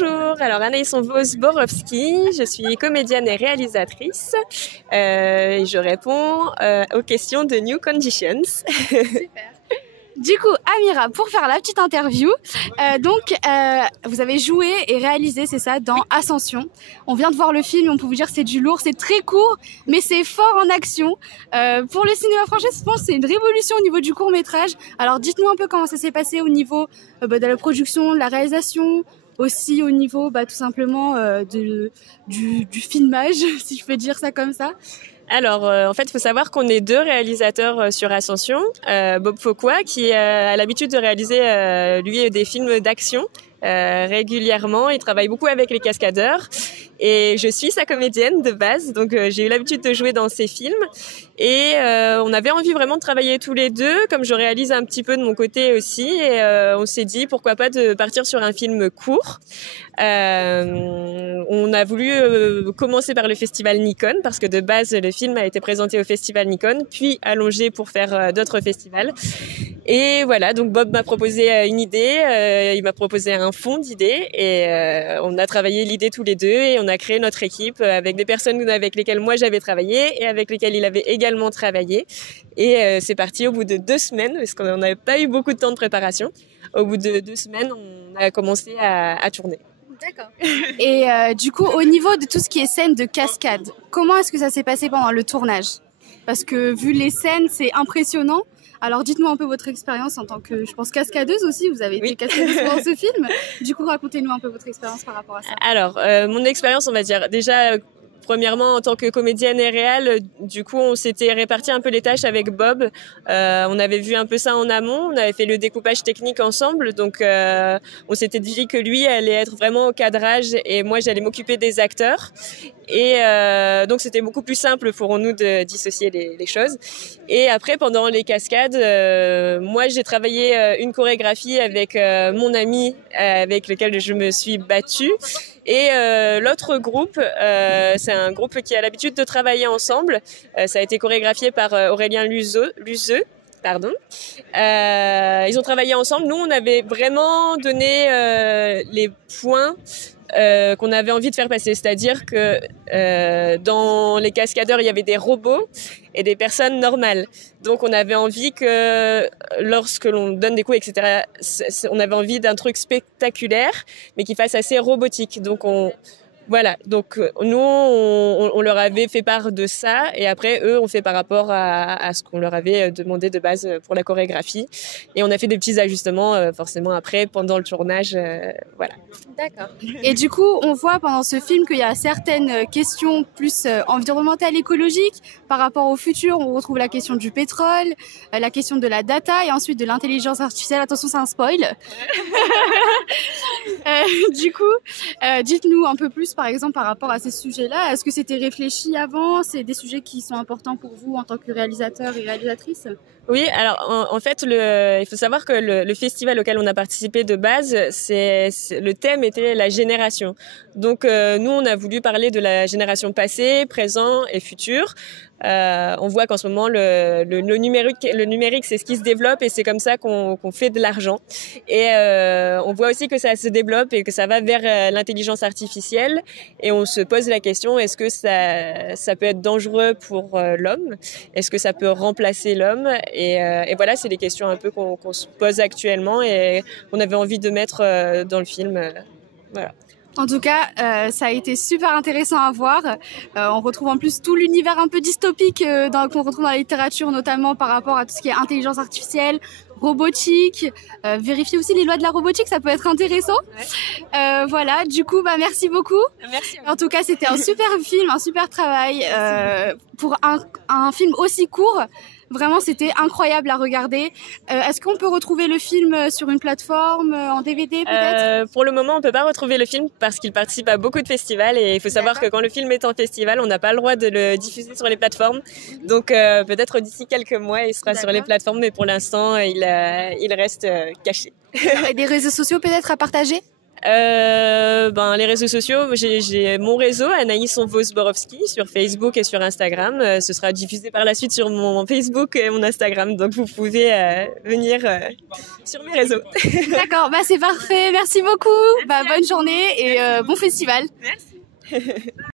Bonjour, alors Anaïs Vos-Borowski, je suis comédienne et réalisatrice et je réponds aux questions de New Conditions. Super. Du coup, Amira, pour faire la petite interview, vous avez joué et réalisé, c'est ça, dans Ascension. On vient de voir le film, on peut vous dire que c'est du lourd, c'est très court, mais c'est fort en action. Pour le cinéma français, je pense que c'est une révolution au niveau du court-métrage. Alors dites-nous un peu comment ça s'est passé au niveau de la production, de la réalisation, aussi au niveau tout simplement du filmage, si je peux dire ça comme ça. Alors, en fait, il faut savoir qu'on est deux réalisateurs sur Ascension. Bob Fauquois, qui a l'habitude de réaliser, lui, des films d'action régulièrement. Il travaille beaucoup avec les cascadeurs. Et je suis sa comédienne de base, donc j'ai eu l'habitude de jouer dans ses films. Et on avait envie vraiment de travailler tous les deux, comme je réalise un petit peu de mon côté aussi. Et on s'est dit, pourquoi pas de partir sur un film court. On a voulu commencer par le festival Nikon, parce que de base, le film a été présenté au festival Nikon, puis allongé pour faire d'autres festivals. Et voilà, donc Bob m'a proposé une idée, il m'a proposé un fond d'idée, et on a travaillé l'idée tous les deux, et on a créé notre équipe avec des personnes avec lesquelles moi j'avais travaillé, et avec lesquelles il avait également travaillé. Et c'est parti au bout de 2 semaines, parce qu'on n'avait pas eu beaucoup de temps de préparation. Au bout de 2 semaines, on a commencé à tourner. D'accord. Et du coup, au niveau de tout ce qui est scène de cascade, comment est-ce que ça s'est passé pendant le tournage? Parce que vu les scènes, c'est impressionnant. Alors dites-nous un peu votre expérience en tant que, je pense, cascadeuse aussi. Vous avez été cascadeuse pendant ce film. Du coup, racontez-nous un peu votre expérience par rapport à ça. Alors, mon expérience, on va dire, déjà... Premièrement, en tant que comédienne et réelle, du coup, on s'était réparti un peu les tâches avec Bob. On avait vu un peu ça en amont. On avait fait le découpage technique ensemble. Donc, on s'était dit que lui allait être vraiment au cadrage et moi, j'allais m'occuper des acteurs. Et donc, c'était beaucoup plus simple pour nous de dissocier les choses. Et après, pendant les cascades, moi, j'ai travaillé une chorégraphie avec mon ami avec lequel je me suis battue. Et l'autre groupe, c'est un groupe qui a l'habitude de travailler ensemble. Ça a été chorégraphié par Aurélien Luzeux. Pardon. Ils ont travaillé ensemble. Nous, on avait vraiment donné les points qu'on avait envie de faire passer. C'est-à-dire que dans les cascadeurs, il y avait des robots et des personnes normales. Donc, on avait envie que lorsque l'on donne des coups, etc., on avait envie d'un truc spectaculaire, mais qui fasse assez robotique. Donc, voilà, donc nous, on leur avait fait part de ça et après, eux, on fait par rapport à ce qu'on leur avait demandé de base pour la chorégraphie. Et on a fait des petits ajustements forcément après, pendant le tournage, voilà. D'accord. Et du coup, on voit pendant ce film qu'il y a certaines questions plus environnementales, écologiques. Par rapport au futur, on retrouve la question du pétrole, la question de la data et ensuite de l'intelligence artificielle. Attention, c'est un spoil. Du coup, dites-nous un peu plus, par exemple, par rapport à ces sujets-là. Est-ce que c'était réfléchi avant? C'est des sujets qui sont importants pour vous en tant que réalisateur et réalisatrice? Oui, alors en fait, il faut savoir que le festival auquel on a participé de base, le thème était la génération. Donc nous, on a voulu parler de la génération passée, présent et future. On voit qu'en ce moment le numérique c'est ce qui se développe et c'est comme ça qu'on fait de l'argent. Et on voit aussi que ça se développe et que ça va vers l'intelligence artificielle. Et on se pose la question, est-ce que ça peut être dangereux pour l'homme? Est-ce que ça peut remplacer l'homme? Et voilà, c'est les questions un peu qu'on se pose actuellement et qu'on avait envie de mettre dans le film. Voilà. En tout cas, ça a été super intéressant à voir. On retrouve en plus tout l'univers un peu dystopique qu'on retrouve dans la littérature, notamment par rapport à tout ce qui est intelligence artificielle, robotique. Vérifier aussi les lois de la robotique, ça peut être intéressant. Ouais. Voilà, du coup, merci beaucoup. Merci. En tout cas, c'était un super film, un super travail. Pour un film aussi court, vraiment, c'était incroyable à regarder. Est-ce qu'on peut retrouver le film sur une plateforme, en DVD peut-être? Pour le moment, on peut pas retrouver le film parce qu'il participe à beaucoup de festivals et il faut savoir que quand le film est en festival, on n'a pas le droit de le diffuser sur les plateformes. Donc peut-être d'ici quelques mois, il sera sur les plateformes, mais pour l'instant, il reste caché. Et des réseaux sociaux peut-être à partager? Les réseaux sociaux, j'ai mon réseau, Anaïs Onvos-Borowski, sur Facebook et sur Instagram. Ce sera diffusé par la suite sur mon Facebook et mon Instagram, donc vous pouvez venir sur mes réseaux. D'accord, c'est parfait, merci beaucoup. Bonne journée et bon festival. Merci.